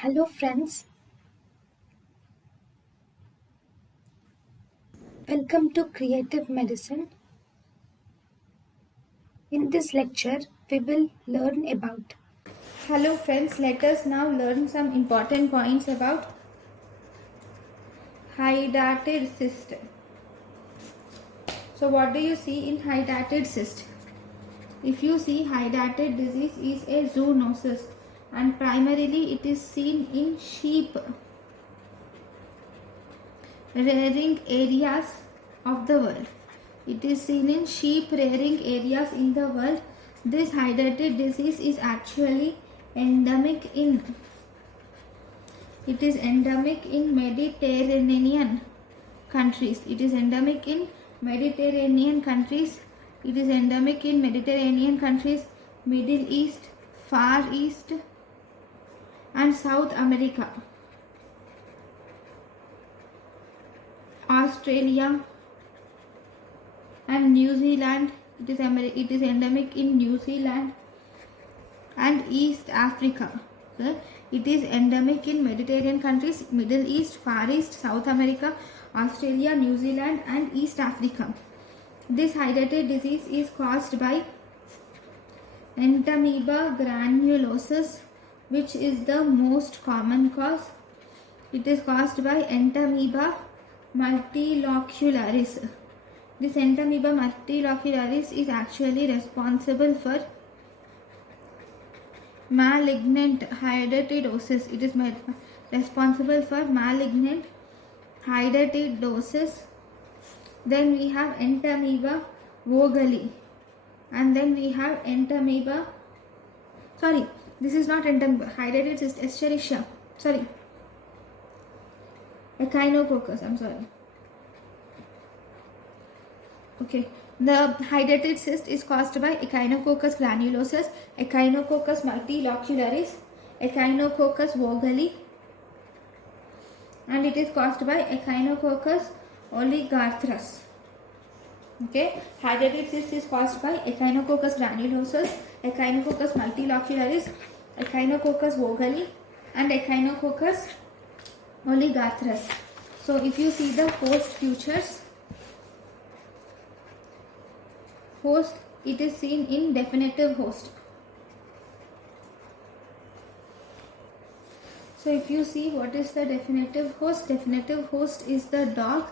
Hello friends, welcome to Creative Medicine. In this lecture, we will learn about. Hello friends, let us now learn some important points about hydatid cyst. So what do you see in hydatid cyst? If you see, hydatid disease is a zoonosis and primarily it is seen in sheep rearing areas of the world. It is seen in sheep rearing areas in the world. This hydatid disease is actually endemic in Mediterranean countries. It is endemic in Mediterranean countries. It is endemic in Mediterranean countries, Middle East, Far East, and South America, Australia, and New Zealand. It is endemic in New Zealand and East Africa. It is endemic in Mediterranean countries, Middle East, Far East, South America, Australia, New Zealand, and East Africa. This hydatid disease is caused by entamoeba granulosis, which is the most common cause. It is caused by entamoeba multilocularis. This entamoeba multilocularis is actually responsible for malignant hydatidosis. It is responsible for malignant hydatidosis. Then we have entamoeba vogeli, and then we have entamoeba. Sorry, this is not entamoeba. Hydatid cyst, Escherichia. Sorry, echinococcus. I'm sorry. Okay. The hydatid cyst is caused by Echinococcus granulosus, Echinococcus multilocularis, Echinococcus vogeli, and it is caused by Echinococcus oligarthrus. Okay, hydatid cyst is caused by Echinococcus granulosus, Echinococcus multilocularis, Echinococcus vogeli, and Echinococcus oligarthrus. So, if you see the host features, it is seen in definitive host. So if you see, what is the definitive host? Definitive host is the dog.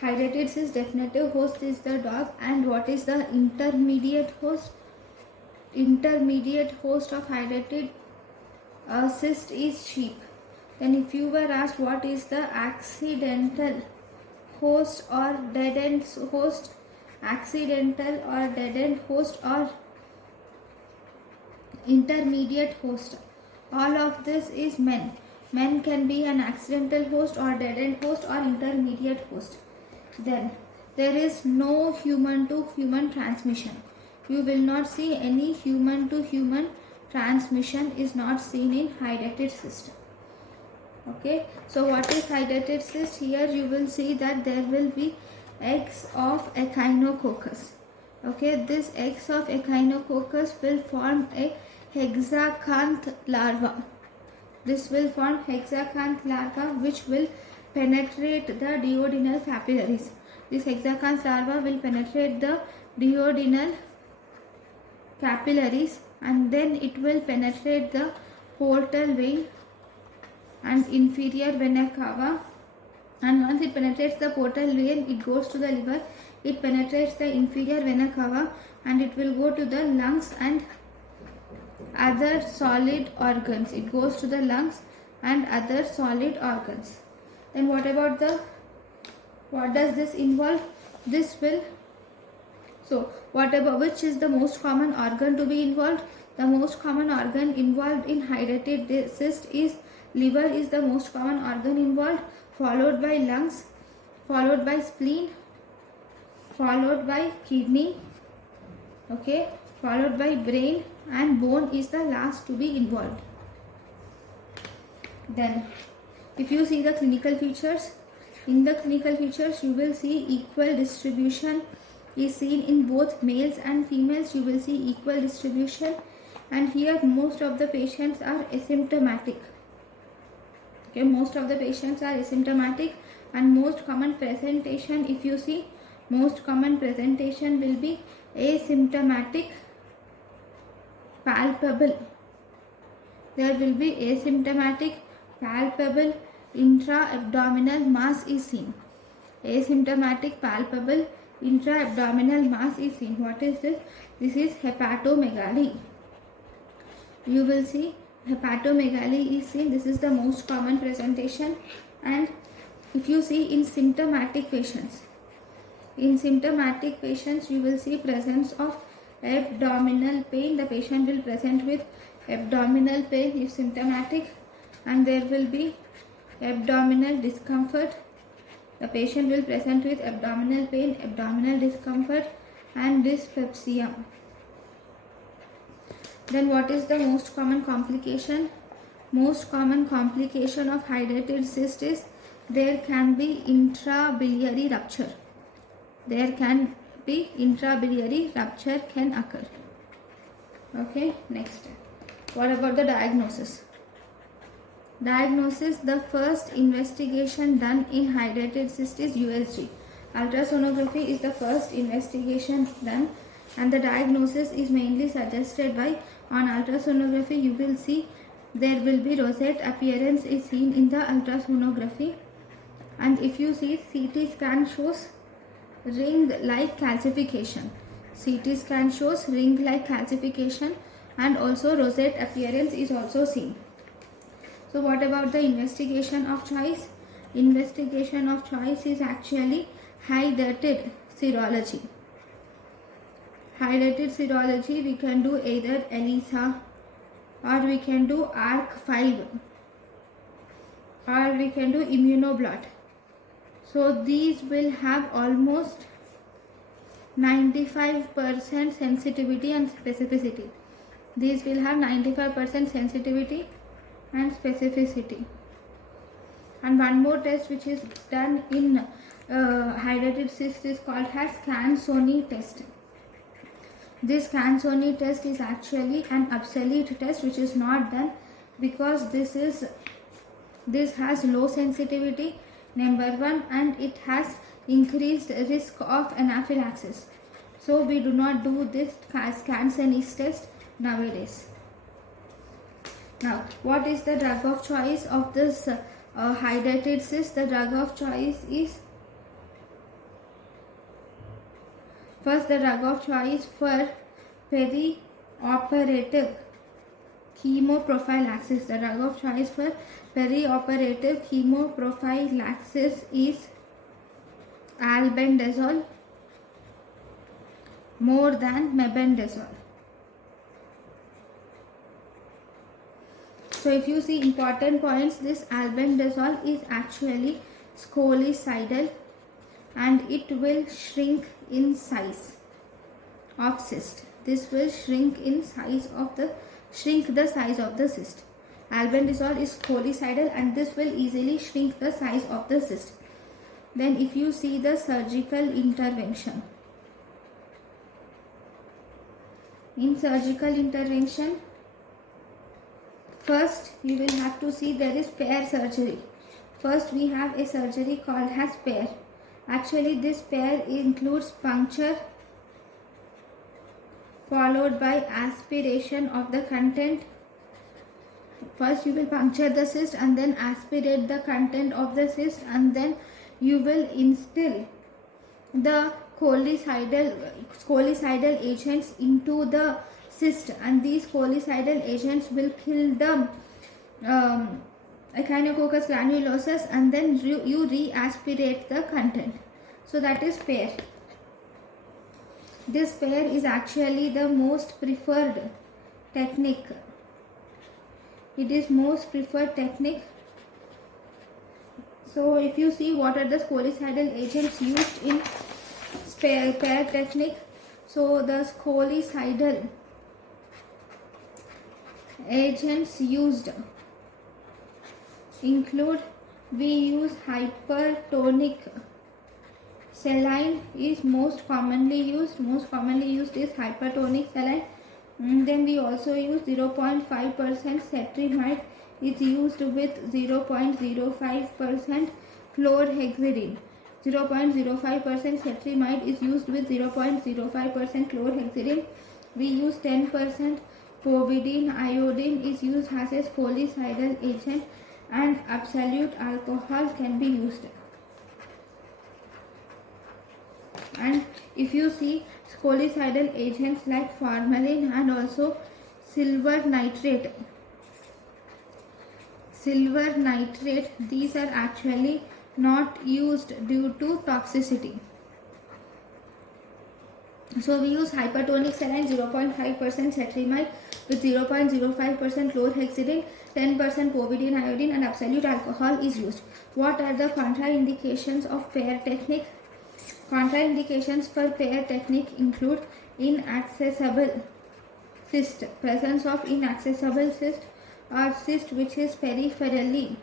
Hydatid cyst definitive host is the dog. And what is the intermediate host? Intermediate host of hydatid cyst is sheep. Then if you were asked what is the accidental host or dead end host, accidental or dead end host or intermediate host, all of this is men. Men can be an accidental host or dead end host or intermediate host. Then there is no human to human transmission. You will not see any human to human transmission is not seen in hydatid cyst. Okay, so what is hydatid cyst? Here you will see that there will be eggs of echinococcus. Okay, this eggs of echinococcus will form a hexacanth larva. This will form hexacanth larva which will penetrate the duodenal capillaries. This hexacanth larva will penetrate the duodenal capillaries and then it will penetrate the portal vein and inferior vena cava. And once it penetrates the portal vein, it goes to the liver. It penetrates the inferior vena cava and it will go to the lungs and other solid organs. It goes to the lungs and other solid organs. Then what does this involve? Which is the most common organ to be involved? The most common organ involved in hydatid cyst is liver is the most common organ involved, followed by lungs, followed by spleen, followed by kidney, okay, followed by brain, and bone is the last to be involved. Then if you see the clinical features, in the clinical features you will see equal distribution is seen in both males and females. You will see equal distribution, and here most of the patients are asymptomatic. Okay, most of the patients are asymptomatic, and most common presentation, if you see, most common presentation will be asymptomatic palpable. There will be asymptomatic palpable intra-abdominal mass is seen. Asymptomatic palpable intra-abdominal mass is seen. What is this? This is hepatomegaly. You will see hepatomegaly is seen. This is the most common presentation. And if you see in symptomatic patients, you will see presence of abdominal pain. The patient will present with abdominal pain if symptomatic, and there will be abdominal discomfort. The patient will present with abdominal pain, abdominal discomfort, and dyspepsia. Then what is the most common complication? Most common complication of hydatid cyst is there can be intrabiliary rupture. There can be intrabiliary rupture can occur. Okay, next. What about the diagnosis? Diagnosis, the first investigation done in hydatid cyst is USG. Ultrasonography is the first investigation done, and the diagnosis is mainly suggested by, on ultrasonography you will see there will be rosette appearance is seen in the ultrasonography, and if you see CT scan shows ring-like calcification. CT scan shows ring-like calcification, and also rosette appearance is also seen. So what about the investigation of choice? Investigation of choice is actually hydatid serology. Hydatid serology, we can do either ELISA, or we can do ARC5, or we can do immunoblot. So these will have almost 95% sensitivity and specificity. These will have 95% sensitivity and specificity. And one more test which is done in hydatid cyst is called as Scan-Sony test. This Scan-Sony test is actually an obsolete test which is not done because this has low sensitivity, number one, and it has increased risk of anaphylaxis. So we do not do this Scan-Sony test nowadays. Now, what is the drug of choice of this hydatid cyst? The drug of choice is, first, the drug of choice for perioperative chemoprophylaxis. The drug of choice for perioperative chemoprophylaxis is albendazole more than mebendazole. So if you see important points, this albendazole is actually scolicidal, and it will shrink in size of cyst. This will shrink the size of the cyst. Albendazole is scolicidal, and this will easily shrink the size of the cyst. Then if you see the surgical intervention, in surgical intervention, first you will have to see there is pair surgery. First we have a surgery called as pair. Actually this pair includes puncture followed by aspiration of the content. First you will puncture the cyst and then aspirate the content of the cyst, and then you will instill the scolicidal agents into the cyst, and these scolicidal agents will kill the echinococcus granulosus, and then you re-aspirate the content. So that is pair. This pair is actually the most preferred technique. It is most preferred technique. So if you see what are the scolicidal agents used in pair technique, so the scolicidal agents used include, we use hypertonic saline is most commonly used is hypertonic saline. Then we also use 0.5% cetrimide is used with 0.05% chlorhexidine. 0.05% cetrimide is used with 0.05% chlorhexidine. We use 10% povidone iodine is used as a scolicidal agent, and absolute alcohol can be used. And if you see scolicidal agents like formalin and also silver nitrate, these are actually not used due to toxicity. So we use hypertonic saline 0.5% cetrimide with 0.05% chlorhexidine, 10% povidone iodine, and absolute alcohol is used. What are the contraindications of pair technique? Contraindications for pair technique include inaccessible cyst, presence of inaccessible cyst or cyst which is peripherally,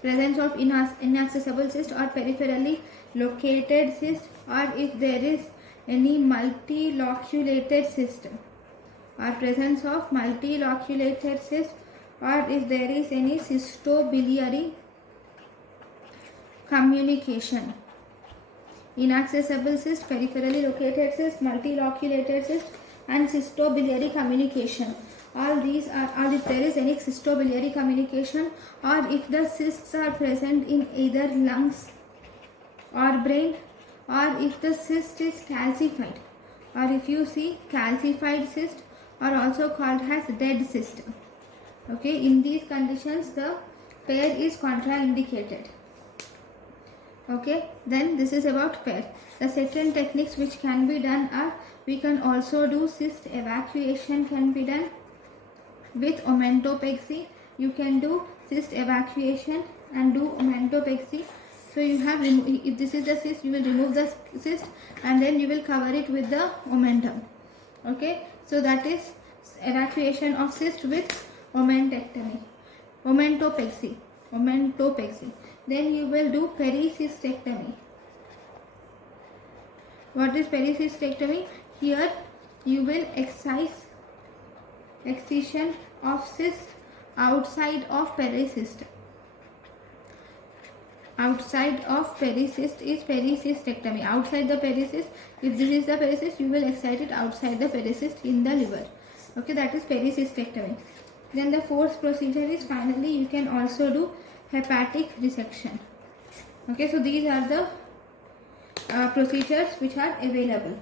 presence of inaccessible cyst or peripherally located cyst, or if there is any multiloculated cyst, or presence of multiloculated cyst, or if there is any cystobiliary communication. Inaccessible cyst, peripherally located cyst, multiloculated cyst, and cystobiliary communication. All these are, or if there is any cystobiliary communication, or if the cysts are present in either lungs or brain, or if the cyst is calcified, or if you see calcified cyst are also called as dead cyst. Okay, in these conditions the pair is contraindicated. Okay, then this is about pair. The second techniques which can be done are, we can also do cyst evacuation, can be done with omentopexy. You can do cyst evacuation and do omentopexy. So you have, if this is the cyst, you will remove the cyst and then you will cover it with the omentum. Okay, so that is evacuation of cyst with omentectomy, omentopexy. Then you will do pericystectomy. What is pericystectomy? Here you will excise excision of cyst outside of pericyst. Outside of pericyst is pericystectomy. Outside the pericyst, if this is the pericyst, you will excite it outside the pericyst in the liver. Okay, that is pericystectomy. Then the fourth procedure is, finally you can also do hepatic resection. Okay, so these are the procedures which are available.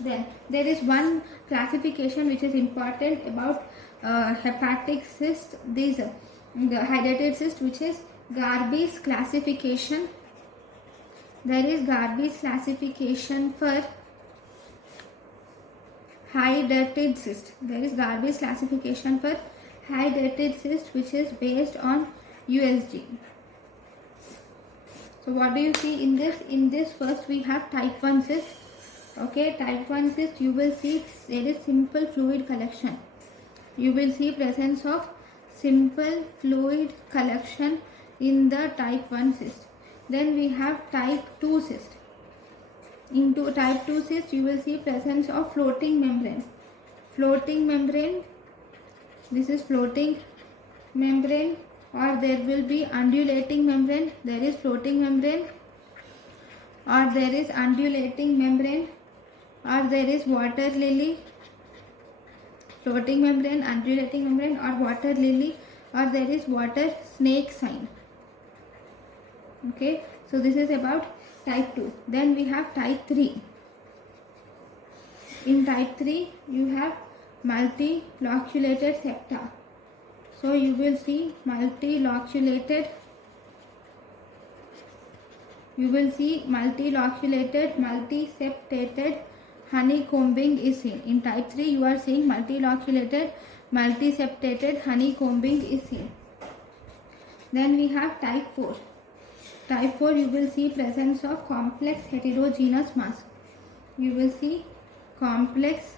Then there is one classification which is important about hepatic cyst. These the hydatid cyst, which is Garby's classification. There is Garby's classification for hydatid cyst. There is Garby's classification for hydatid cyst, which is based on USG. So what do you see in this? In this, first we have type 1 cyst. Okay, type 1 cyst, you will see there is simple fluid collection. You will see presence of simple fluid collection in the type 1 cyst. Then we have type 2 cyst. Into type 2 cyst, you will see presence of floating membrane. Floating membrane, this is floating membrane, or there will be undulating membrane. There is floating membrane, or there is undulating membrane, or there is water lily. Floating membrane, undulating membrane, or water lily, or there is water snake sign. Okay, so this is about type 2. Then we have type 3. In type 3 you have multiloculated septa. So you will see multiloculated, multiseptated honeycombing is seen. In type 3 you are seeing multiloculated, multiseptated honeycombing is seen. Then we have type 4. Type 4, you will see presence of complex heterogeneous mass. You will see complex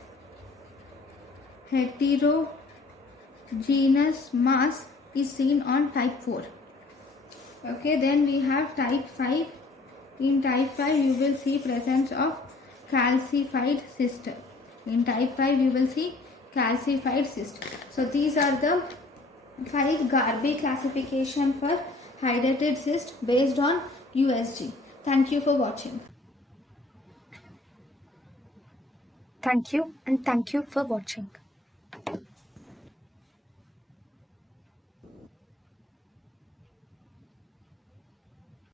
heterogeneous mass is seen on type 4. Okay, then we have type 5. In type 5 you will see presence of calcified cyst. In type 5 you will see calcified cyst. So these are the 5. Garbe classification for hydatid cyst based on USG. Thank you for watching. Thank you, and thank you for watching.